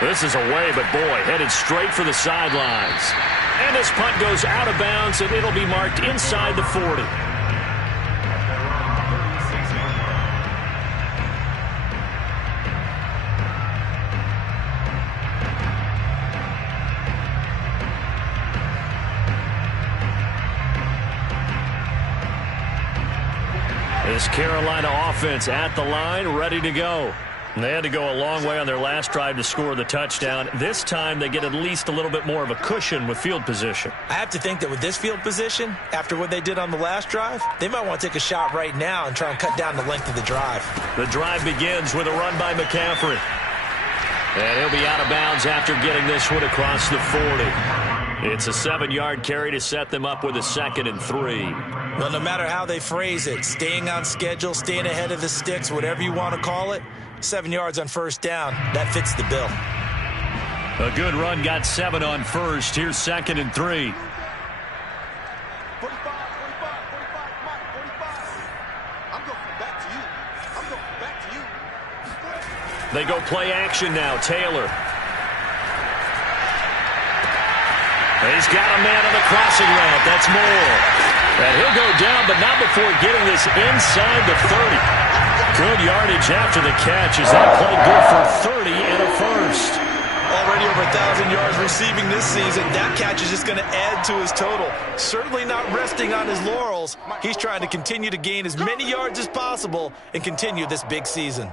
This is away, but boy, headed straight for the sidelines. And this punt goes out of bounds, and it'll be marked inside the 40. This Carolina offense at the line, ready to go. And they had to go a long way on their last drive to score the touchdown. This time they get at least a little bit more of a cushion with field position. I have to think that with this field position, after what they did on the last drive, they might want to take a shot right now and try and cut down the length of the drive. The drive begins with a run by McCaffrey. And he'll be out of bounds after getting this one across the 40. It's a 7-yard carry to set them up with a 2nd and 3. Well, no matter how they phrase it, staying on schedule, staying ahead of the sticks, whatever you want to call it, 7 yards on first down, that fits the bill. A good run got 7 on first. Here's 2nd and 3. 45, 45, 45. I'm going back to you. I'm going back to you. They go play action now. Taylor. He's got a man on the crossing route. That's Moore. And he'll go down, but not before getting this inside the 30. Good yardage after the catch as that play good for 30 and a first. Already over 1,000 yards receiving this season. That catch is just going to add to his total. Certainly not resting on his laurels. He's trying to continue to gain as many yards as possible and continue this big season.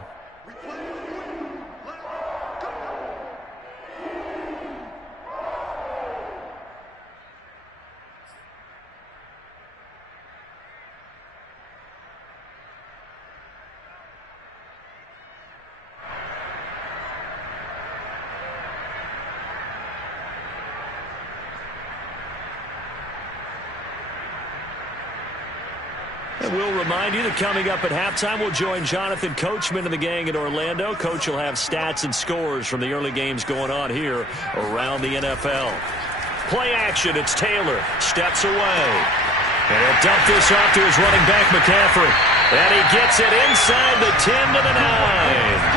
And we'll remind you that coming up at halftime, we'll join Jonathan Coachman and the gang in Orlando. Coach will have stats and scores from the early games going on here around the NFL. Play action. It's Taylor. Steps away. And he'll dump this off to his running back, McCaffrey. And he gets it inside the 10 to the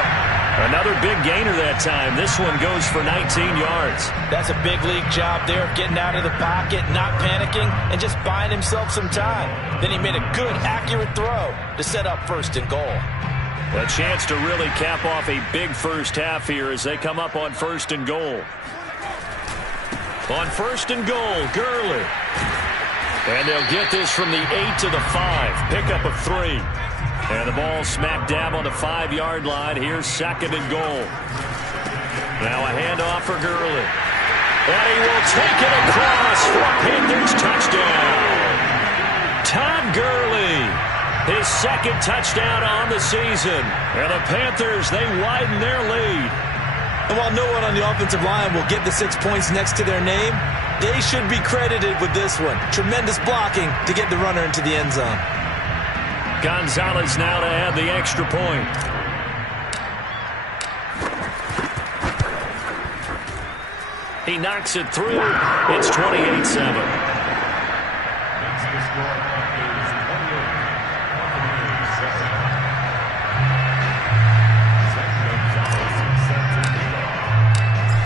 9. Another big gainer that time. This one goes for 19 yards. That's a big league job there of getting out of the pocket, not panicking, and just buying himself some time. Then he made a good, accurate throw to set up 1st and goal. A chance to really cap off a big first half here as they come up on 1st and goal. On 1st and goal, Gurley. And they'll get this from the 8 to the 5. Pickup of 3. And the ball smack dab on the 5-yard line. Here's 2nd and goal. Now a handoff for Gurley. And he will take it across for a Panthers touchdown. Todd Gurley, his 2nd touchdown on the season. And the Panthers, they widen their lead. And while no one on the offensive line will get the 6 points next to their name, they should be credited with this one. Tremendous blocking to get the runner into the end zone. Gonzalez now to add the extra point. He knocks it through. It's 28-7.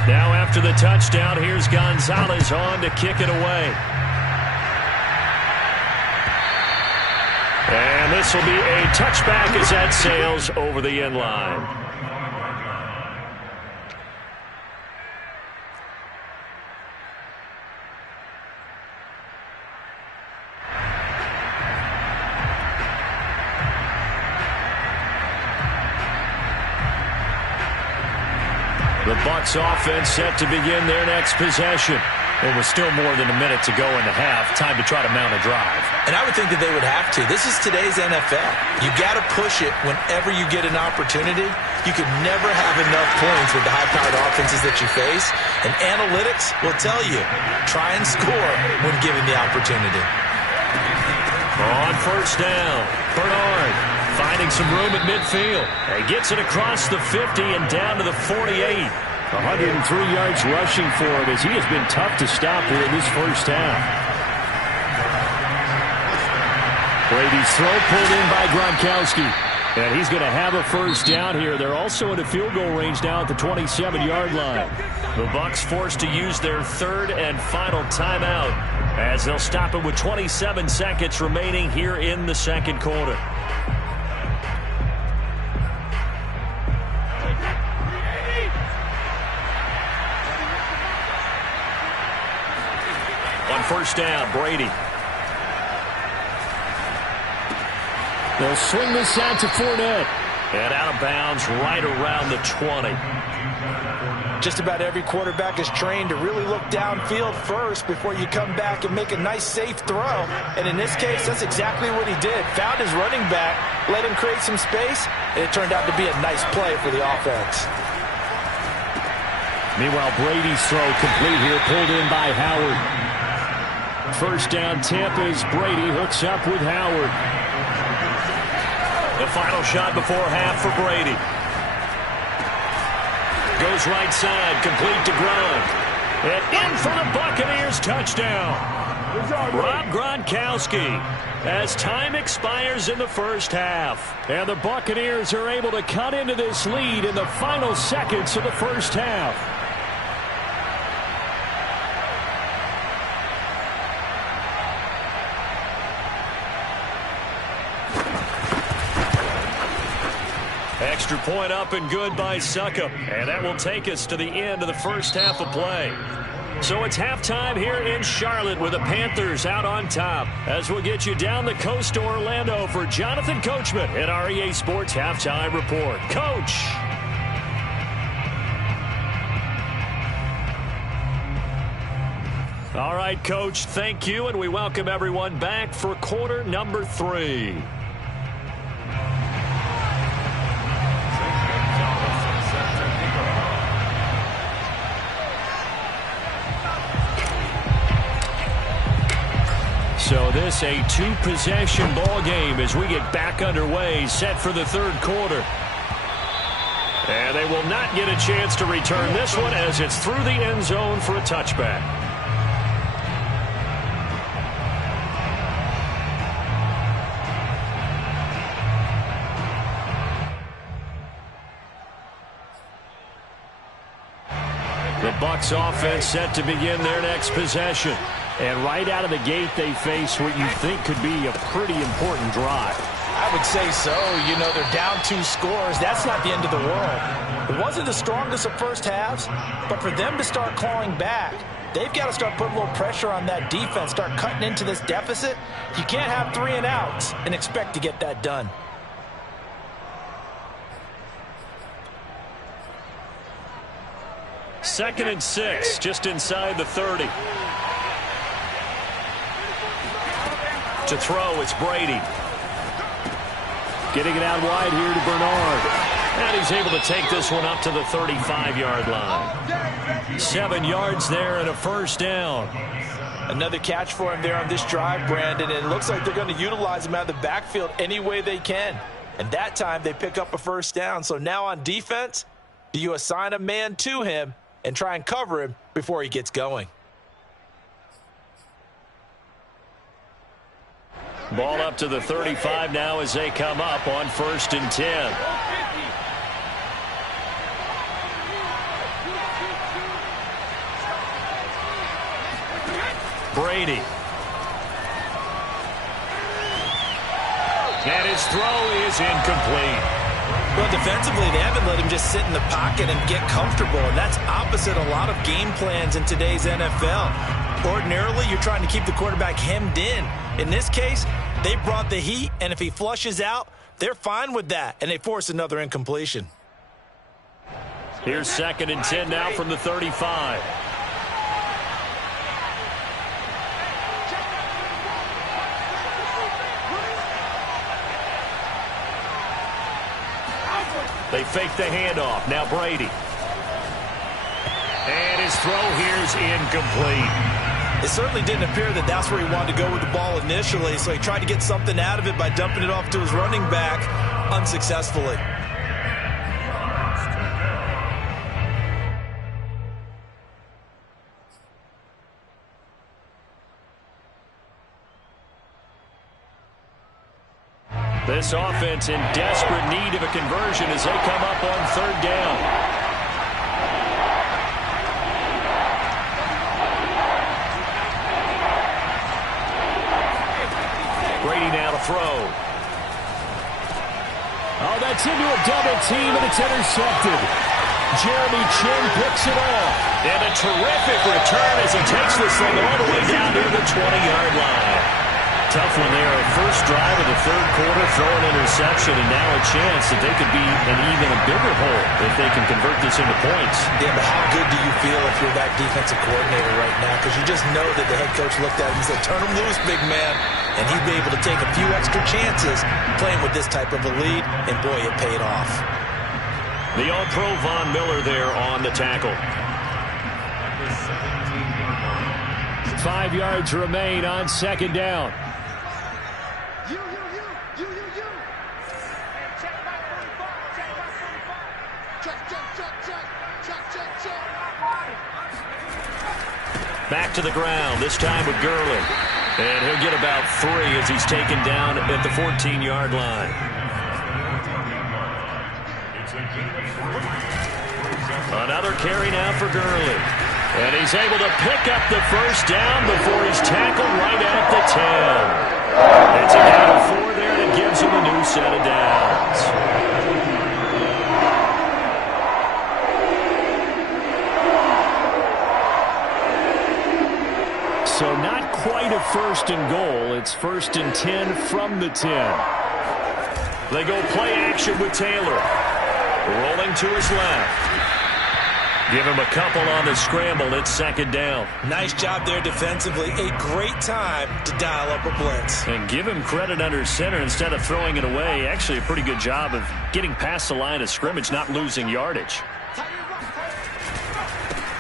Now after the touchdown, here's Gonzalez on to kick it away. And this will be a touchback as that sails over the end line. The Bucs offense set to begin their next possession. It was still more than a minute to go in the half. Time to try to mount a drive. And I would think that they would have to. This is today's NFL. You got to push it whenever you get an opportunity. You could never have enough points with the high-powered offenses that you face. And analytics will tell you, try and score when given the opportunity. On 1st down, Bernard finding some room at midfield. He gets it across the 50 and down to the 48. 103 yards rushing for him as he has been tough to stop here in this first half. Brady's throw pulled in by Gronkowski. And he's going to have a first down here. They're also in a field goal range now at the 27-yard line. The Bucs forced to use their third and final timeout as they'll stop it with 27 seconds remaining here in the second quarter. On first down, Brady. They'll swing this out to Fournette. And out of bounds right around the 20. Just about every quarterback is trained to really look downfield first before you come back and make a nice, safe throw. And in this case, that's exactly what he did. Found his running back, let him create some space, and it turned out to be a nice play for the offense. Meanwhile, Brady's throw complete here, pulled in by Howard. First down, Tampa's Brady hooks up with Howard. The final shot before half for Brady. Goes right side, complete to Gronk. And in for the Buccaneers, touchdown. Rob Gronkowski as time expires in the first half. And the Buccaneers are able to cut into this lead in the final seconds of the first half. Extra point up and good by Succop. And that will take us to the end of the first half of play. So it's halftime here in Charlotte with the Panthers out on top. As we'll get you down the coast to Orlando for Jonathan Coachman at our EA Sports Halftime Report. Coach. All right, Coach, thank you. And we welcome everyone back for quarter number 3. So this a 2-possession ball game as we get back underway, set for the third quarter. And they will not get a chance to return this one as it's through the end zone for a touchback. The Bucs offense set to begin their next possession. And right out of the gate, they face what you think could be a pretty important drive. I would say so. You know, they're down 2 scores. That's not the end of the world. It wasn't the strongest of first halves, but for them to start clawing back, they've got to start putting a little pressure on that defense, start cutting into this deficit. You can't have 3 and outs and expect to get that done. Second and 6, just inside the 30. To throw, it's Brady. Getting it out wide here to Bernard. And he's able to take this one up to the 35-yard line. 7 yards there and a first down. Another catch for him there on this drive, Brandon. And it looks like they're going to utilize him out of the backfield any way they can. And that time they pick up a first down. So now on defense, do you assign a man to him and try and cover him before he gets going? Ball up to the 35 now as they come up on 1st and 10. Brady. And his throw is incomplete. Well, defensively, they haven't let him just sit in the pocket and get comfortable, and that's opposite a lot of game plans in today's NFL. Ordinarily, you're trying to keep the quarterback hemmed in. In this case, they brought the heat, and if he flushes out, they're fine with that, and they force another incompletion. Here's 2nd and 10 now from the 35. They fake the handoff. Now Brady. And his throw here is incomplete. It certainly didn't appear that that's where he wanted to go with the ball initially, so he tried to get something out of it by dumping it off to his running back unsuccessfully. This offense in desperate need of a conversion as they come up on third down. Brady now to throw. Oh, that's into a double team, and it's intercepted. Jeremy Chin picks it off. And a terrific return as he takes this thing all the way down near the 20-yard line. Tough one there. First drive of the third quarter, throw an interception, and now a chance that they could be in even a bigger hole if they can convert this into points. Yeah, but how good do you feel if you're that defensive coordinator right now? Because you just know that the head coach looked at him and said, turn him loose, big man. And he'd be able to take a few extra chances playing with this type of a lead, and boy, it paid off. The All-Pro Von Miller there on the tackle. 5 yards remain on second down. You. Hey, check my 45. Check my 45. Check. Back to the ground, this time with Gurley. And he'll get about 3 as he's taken down at the 14-yard line. Another carry now for Gurley. And he's able to pick up the first down before he's tackled right at the 10. It's a gain of 4 there, and it gives him a new set of downs. So not quite a first and goal. It's 1st and 10 from the 10. They go play action with Taylor. Rolling to his left. Give him a couple on the scramble. It's second down. Nice job there defensively. A great time to dial up a blitz. And give him credit under center instead of throwing it away. Actually, a pretty good job of getting past the line of scrimmage, not losing yardage.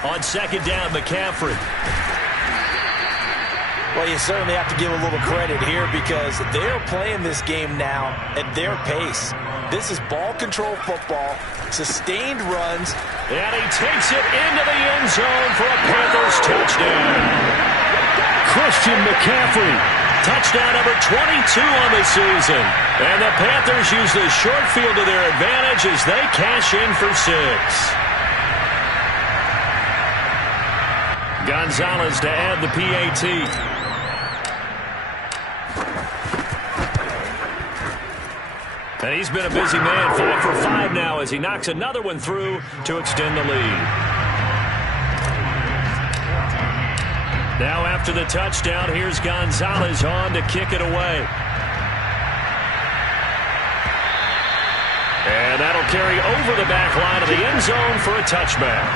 On second down, McCaffrey. Well, you certainly have to give a little credit here because they're playing this game now at their pace. This is ball control football, sustained runs. And he takes it into the end zone for a Panthers touchdown. Christian McCaffrey. Touchdown number 22 on the season. And the Panthers use the short field to their advantage as they cash in for 6. Gonzalez to add the PAT. And he's been a busy man, 5 for 5 now as he knocks another one through to extend the lead. Now after the touchdown, here's Gonzalez on to kick it away. And that'll carry over the back line of the end zone for a touchback.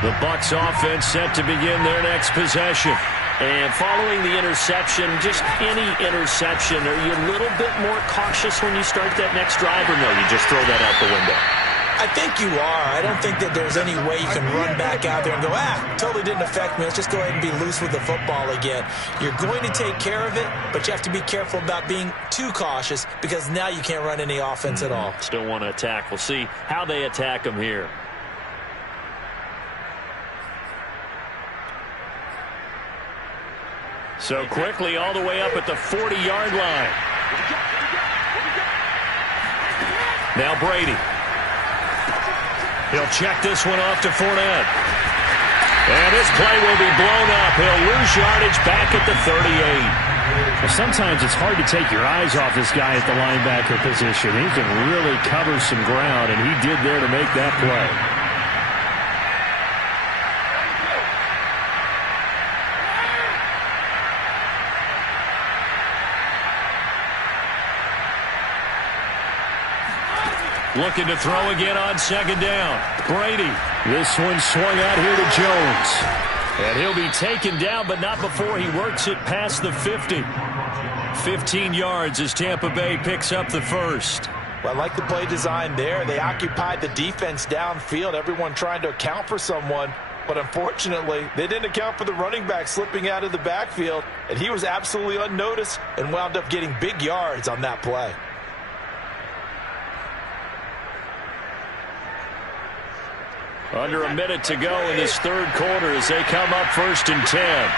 The Bucs offense set to begin their next possession. And following the interception, just any interception, are you a little bit more cautious when you start that next drive, or no, you just throw that out the window? I think you are. I don't think that there's any way you can run back out there and go, totally didn't affect me. Let's just go ahead and be loose with the football again. You're going to take care of it, but you have to be careful about being too cautious because now you can't run any offense at all. Still want to attack. We'll see how they attack them here. So quickly all the way up at the 40-yard line. Now Brady. He'll check this one off to Fournette. And this play will be blown up. He'll lose yardage back at the 38. Well, sometimes it's hard to take your eyes off this guy at the linebacker position. He can really cover some ground, and he did there to make that play. Looking to throw again on second down. Brady. This one swung out here to Jones. And he'll be taken down, but not before he works it past the 50. 15 yards as Tampa Bay picks up the first. Well, I like the play design there. They occupied the defense downfield, everyone trying to account for someone. But unfortunately, they didn't account for the running back slipping out of the backfield, and he was absolutely unnoticed and wound up getting big yards on that play. Under a minute to go in this third quarter as they come up 1st and 10.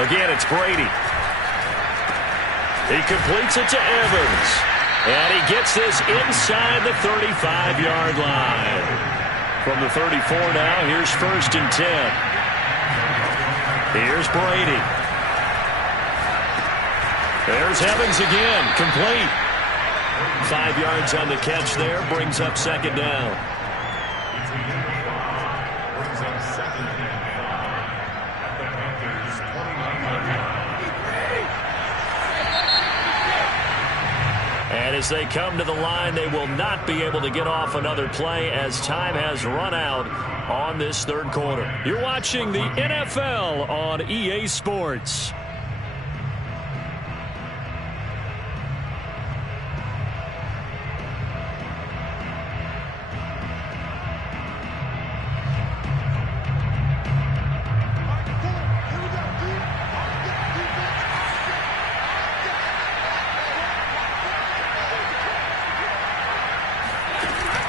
Again, it's Brady. He completes it to Evans. And he gets this inside the 35-yard line. From the 34 now, here's 1st and 10. Here's Brady. There's Evans again, complete. 5 yards on the catch there, brings up 2nd down. And as they come to the line, they will not be able to get off another play as time has run out on this third quarter. You're watching the NFL on EA Sports.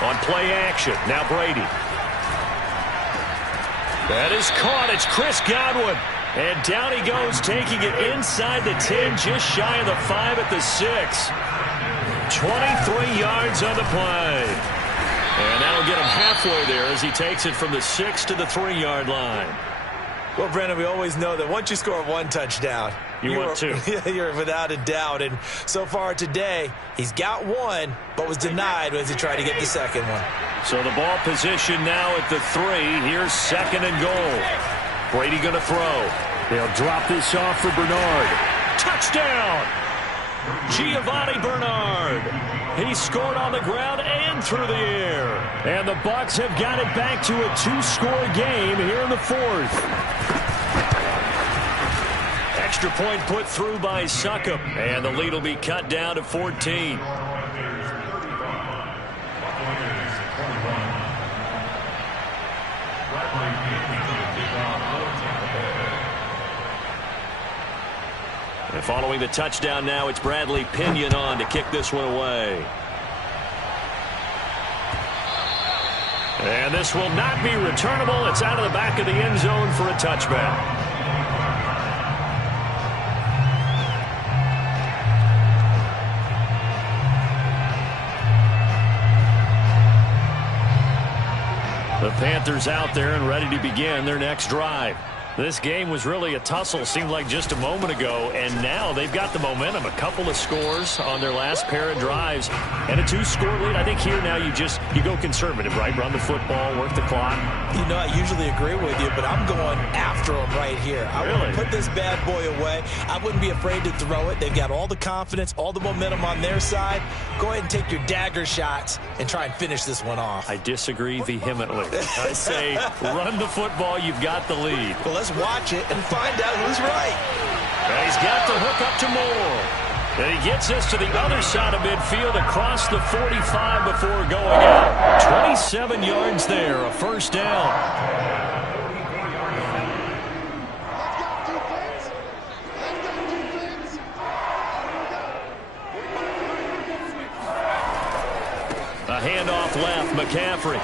On play action, now Brady. That is caught. It's Chris Godwin. And down he goes, taking it inside the 10, just shy of the 5 at the 6. 23 yards on the play. And that'll get him halfway there as he takes it from the 6 to the 3-yard line. Well, Brandon, we always know that once you score one touchdown, you're 2. You're without a doubt. And so far today, he's got one, but was denied as he tried to get the second one. So the ball position now at the 3. Here's 2nd and goal. Brady going to throw. They'll drop this off for Bernard. Touchdown! Giovanni Bernard. He scored on the ground and through the air. And the Bucs have got it back to a 2-score game here in the 4th. Extra point put through by Succop, and the lead will be cut down to 14. And following the touchdown now, it's Bradley Pinion on to kick this one away. And this will not be returnable. It's out of the back of the end zone for a touchback. The Panthers out there and ready to begin their next drive. This game was really a tussle, seemed like just a moment ago, and now they've got the momentum. A couple of scores on their last pair of drives and a 2-score lead. I think here now you go conservative, right? Run the football, work the clock. You know, I usually agree with you, but I'm going after them right here. I want to put this bad boy away. I wouldn't be afraid to throw it. They've got all the confidence, all the momentum on their side. Go ahead and take your dagger shots and try and finish this one off. I disagree vehemently. I say run the football. You've got the lead. Well, let's watch it and find out who's right. And he's got the hook up to Moore. And he gets this to the other side of midfield across the 45 before going out. 27 yards there, a 1st down. A handoff left, McCaffrey.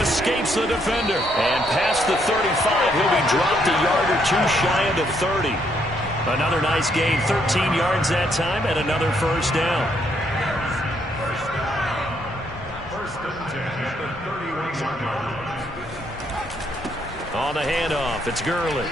Escapes the defender. And past the 35, he'll be dropped a yard or 2 shy of the 30. Another nice gain, 13 yards that time, and another 1st down. On the handoff, it's Gurley.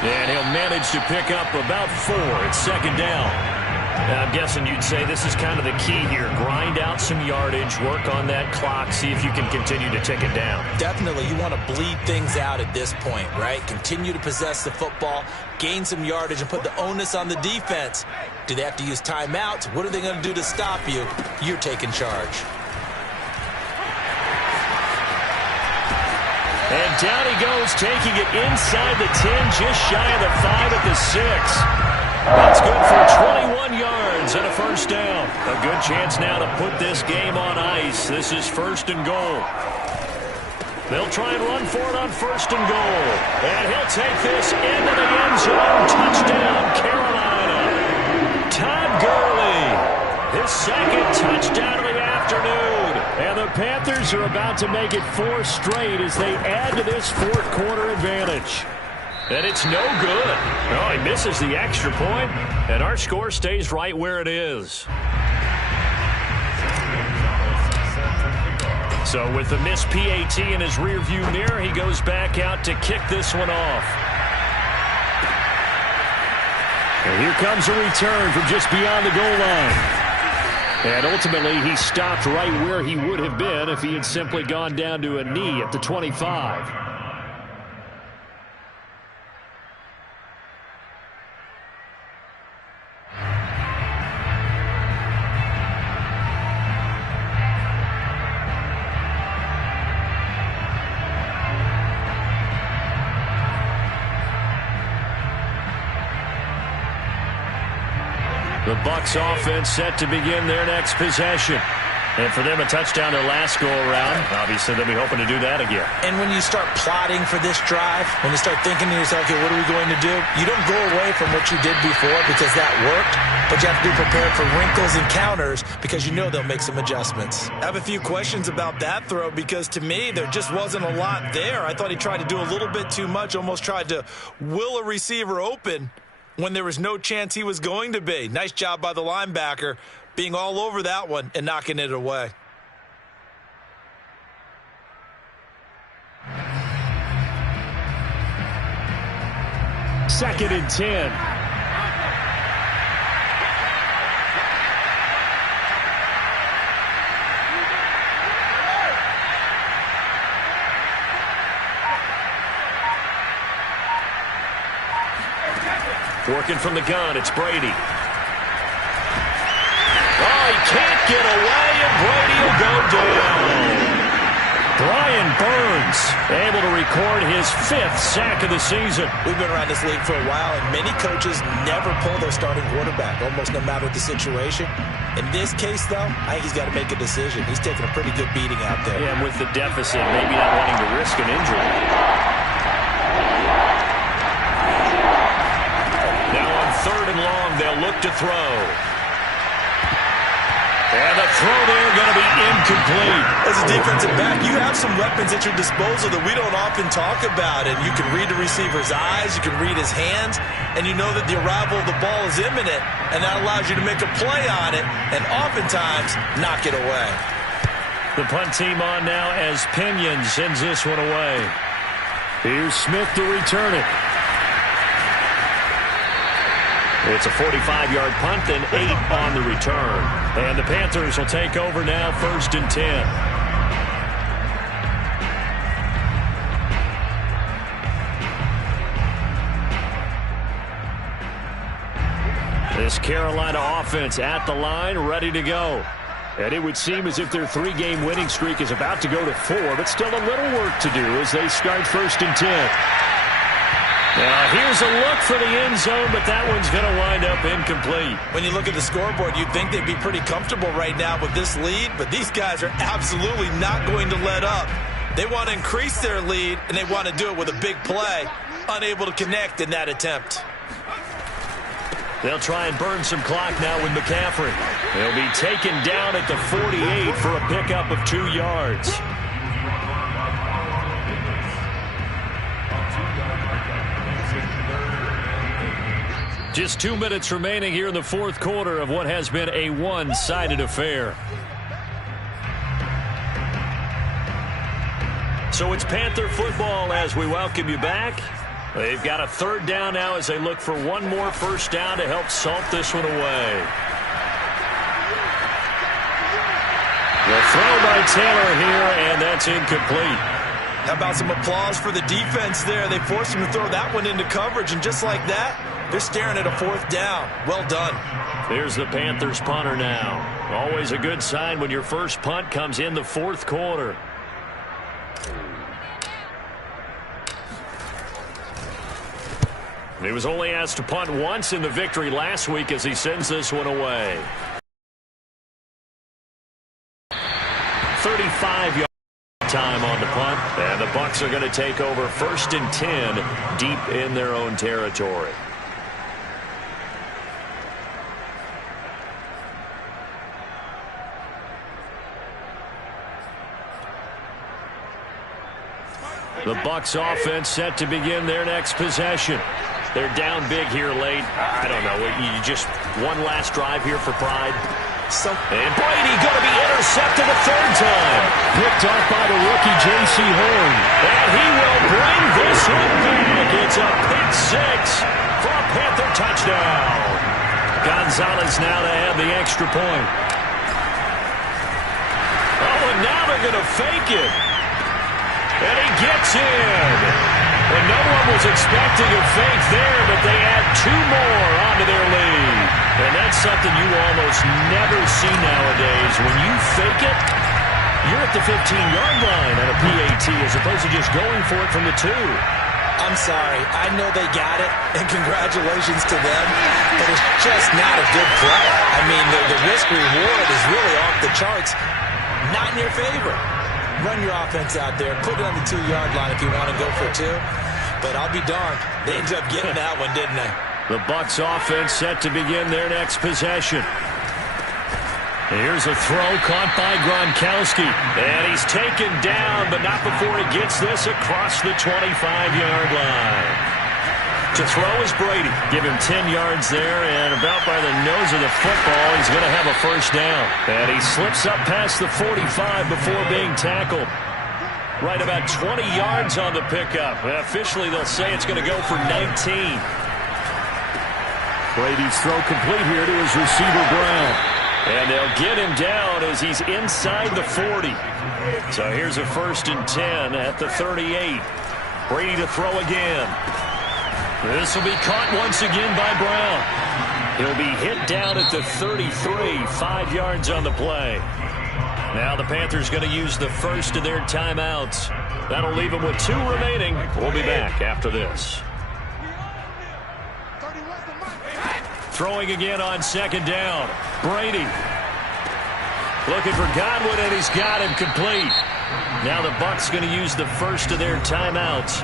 And he'll manage to pick up about 4. It's 2nd down. I'm guessing you'd say this is kind of the key here. Grind out some yardage, work on that clock, see if you can continue to tick it down. Definitely, you want to bleed things out at this point, right? Continue to possess the football, gain some yardage, and put the onus on the defense. Do they have to use timeouts? What are they going to do to stop you? You're taking charge. And down he goes, taking it inside the 10, just shy of the 5 at the 6. That's good for 21 yards and a first down. A good chance now to put this game on ice. This is first and goal. They'll try and run for it on first and goal. And he'll take this into the end zone. Touchdown, Carolina. Todd Gurley, his second touchdown of the afternoon. And the Panthers are about to make it 4 straight as they add to this fourth quarter advantage. And it's no good. Oh, he misses the extra point, and our score stays right where it is. So with the missed PAT in his rearview mirror, he goes back out to kick this one off. And here comes a return from just beyond the goal line. And ultimately, he stopped right where he would have been if he had simply gone down to a knee at the 25. The Bucs offense set to begin their next possession. And for them, a touchdown their last go-around. Obviously, they'll be hoping to do that again. And when you start plotting for this drive, when you start thinking to yourself, okay, what are we going to do? You don't go away from what you did before because that worked, but you have to be prepared for wrinkles and counters because you know they'll make some adjustments. I have a few questions about that throw because to me, there just wasn't a lot there. I thought he tried to do a little bit too much, almost tried to will a receiver open when there was no chance he was going to be. Nice job by the linebacker being all over that one and knocking it away. Second and 10. Working from the gun, it's Brady. Oh, he can't get away, and Brady will go down. Brian Burns able to record his 5th sack of the season. We've been around this league for a while, and many coaches never pull their starting quarterback, almost no matter the situation. In this case, though, I think he's got to make a decision. He's taking a pretty good beating out there. Yeah, and with the deficit, maybe not wanting to risk an injury. Now on 3rd and long, they'll look to throw. And the throw there going to be incomplete. As a defensive back, you have some weapons at your disposal that we don't often talk about. And you can read the receiver's eyes, you can read his hands, and you know that the arrival of the ball is imminent, and that allows you to make a play on it and oftentimes knock it away. The punt team on now as Pinion sends this one away. Here's Smith to return it. It's a 45-yard punt and 8 on the return. And the Panthers will take over now, 1st and 10. This Carolina offense at the line, ready to go. And it would seem as if their 3-game winning streak is about to go to 4, but still a little work to do as they start 1st and 10. Now, here's a look for the end zone, but that one's going to wind up incomplete. When you look at the scoreboard, you'd think they'd be pretty comfortable right now with this lead, but these guys are absolutely not going to let up. They want to increase their lead, and they want to do it with a big play. Unable to connect in that attempt. They'll try and burn some clock now with McCaffrey. He'll be taken down at the 48 for a pickup of 2 yards. Just 2 minutes remaining here in the fourth quarter of what has been a one-sided affair. So it's Panther football as we welcome you back. They've got a 3rd down now as they look for one more first down to help salt this one away. The throw by Taylor here, and that's incomplete. How about some applause for the defense there? They forced him to throw that one into coverage, and just like that, they're staring at a 4th down. Well done. There's the Panthers punter now. Always a good sign when your first punt comes in the 4th quarter. He was only asked to punt once in the victory last week as he sends this one away. 35-yard time on the punt, and the Bucs are going to take over 1st and 10 deep in their own territory. The Bucs offense set to begin their next possession. They're down big here late. I don't know. You just one last drive here for pride. And Brady going to be intercepted a third time. Picked off by the rookie J.C. Horn. And he will bring this one back. It's a pick six for a Panther touchdown. Gonzalez now to have the extra point. Oh, and now they're going to fake it. And he gets in. And no one was expecting a fake there, but they add 2 more onto their lead. And that's something you almost never see nowadays. When you fake it, you're at the 15-yard line on a PAT as opposed to just going for it from the 2. I'm sorry. I know they got it, and congratulations to them, but it's just not a good play. I mean, the risk-reward is really off the charts. Not in your favor. Run your offense out there. Put it on the 2-yard line if you want to go for 2. But I'll be darned. They ended up getting that one, didn't they? The Bucs offense set to begin their next possession. Here's a throw caught by Gronkowski. And he's taken down, but not before he gets this across the 25-yard line. To throw is Brady. Give him 10 yards there, and about by the nose of the football, he's going to have a first down. And he slips up past the 45 before being tackled. Right about 20 yards on the pickup. Officially, they'll say it's going to go for 19. Brady's throw complete here to his receiver, Brown. And they'll get him down as he's inside the 40. So here's a 1st and 10 at the 38. Brady to throw again. This will be caught once again by Brown. He'll be hit down at the 33, 5 yards on the play. Now the Panthers going to use the first of their timeouts. That'll leave them with 2 remaining. We'll be back after this. Throwing again on 2nd down. Brady looking for Godwin, and he's got him complete. Now the Bucs going to use the first of their timeouts,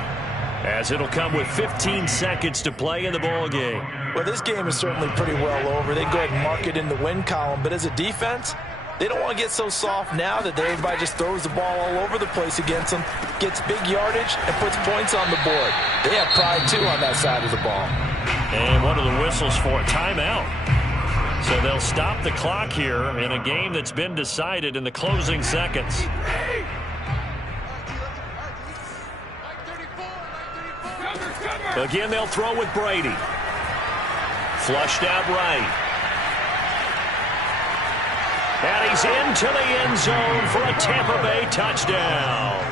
as it'll come with 15 seconds to play in the ball game. Well, this game is certainly pretty well over. They go ahead and mark it in the win column. But as a defense, they don't want to get so soft now that everybody just throws the ball all over the place against them, gets big yardage, and puts points on the board. They have pride, too, on that side of the ball. And one of the whistles for a timeout. So they'll stop the clock here in a game that's been decided in the closing seconds. Again, they'll throw with Brady. Flushed out right. And he's into the end zone for a Tampa Bay touchdown.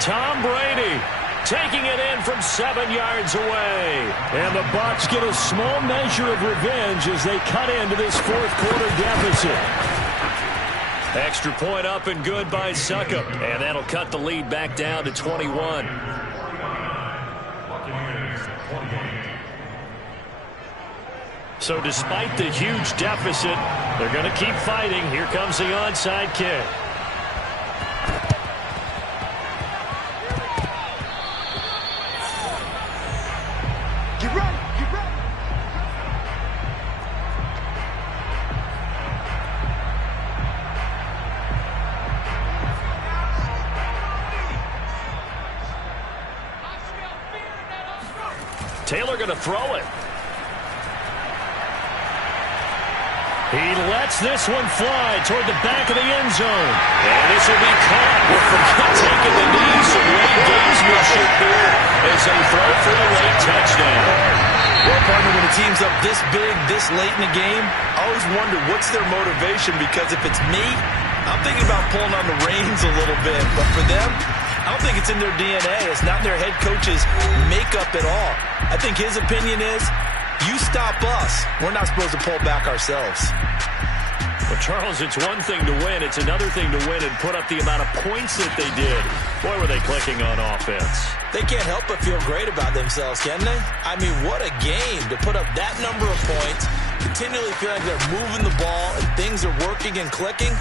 Tom Brady taking it in from 7 yards away. And the Bucs get a small measure of revenge as they cut into this 4th quarter deficit. Extra point up and good by Succop. And that'll cut the lead back down to 21. So despite the huge deficit, they're going to keep fighting. Here comes the onside kick. Get ready, get ready. Taylor going to throw it. He lets this one fly toward the back of the end zone. And this will be caught. We're taking the knee. Some late gamesmanship here as they throw for a late touchdown. Well, partner, when a team's up this big, this late in the game, I always wonder what's their motivation, because if it's me, I'm thinking about pulling on the reins a little bit. But for them, I don't think it's in their DNA. It's not in their head coach's makeup at all. I think his opinion is, you stop us, we're not supposed to pull back ourselves. Well, Charles, it's one thing to win. It's another thing to win and put up the amount of points that they did. Boy, were they clicking on offense. They can't help but feel great about themselves, can they? I mean, what a game to put up that number of points, continually feel like they're moving the ball and things are working and clicking.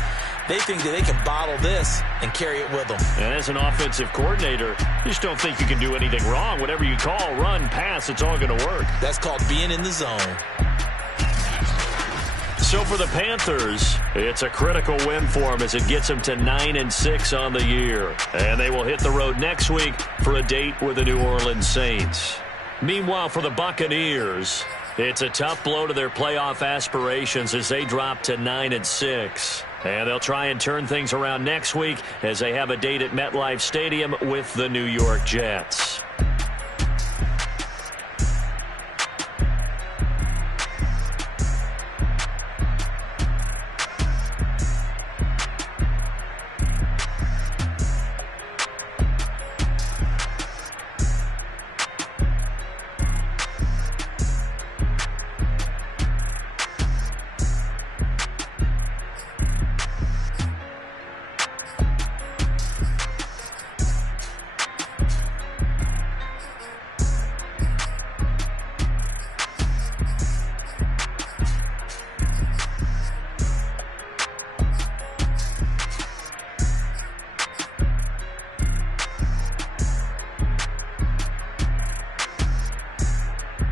They think that they can bottle this and carry it with them. And as an offensive coordinator, you just don't think you can do anything wrong. Whatever you call, run, pass, it's all going to work. That's called being in the zone. So for the Panthers, it's a critical win for them as it gets them to 9-6 on the year. And they will hit the road next week for a date with the New Orleans Saints. Meanwhile, for the Buccaneers, it's a tough blow to their playoff aspirations as they drop to 9-6. And they'll try and turn things around next week as they have a date at MetLife Stadium with the New York Jets.